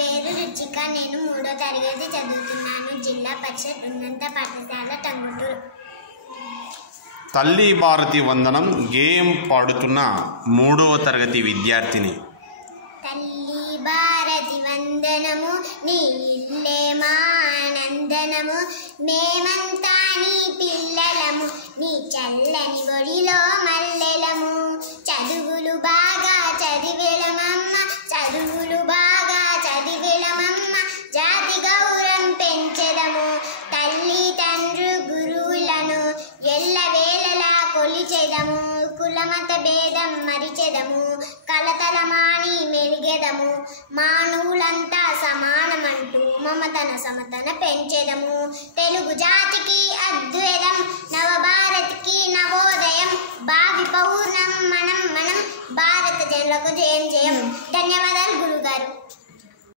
పేరు రుచిక. నేను 3వ తరగతి చదువుతున్నాను. జిల్లా పరిషత్ ఉన్నత పాఠశాల టంగుటూరు. తల్లి భారతి వందనం గేయం పాడుతున్న 3వ తరగతి విద్యార్థిని. తల్లి భారతి వందనము, నీ ఇల్లే మా ఆనందనము. మేమంతా నీ పిల్లలము, నీ చల్లని ఒడిలో మల్లెలము. చదువులు బాగా చదివేలమమ్మ, చదువులు బాగా చదివేలమమ్మ. జాతి గౌరవం పెంచెదము, తల్లి తండ్రి గురువులను ఎల్లవేళలా కొలిచెదము. కులమత భేదం మరిచెదము, కలతల మాని మెలిగెదము. మానవులంతా సమానమంటూ మమతన సమతన పెంచెదము. తెలుగు జాతికి అద్వైతం, నవభారతికి నవోదయం. భావి పౌర్ణం మనం భారత జనులకు జయం జయం. ధన్యవాదాలు గురుగారు.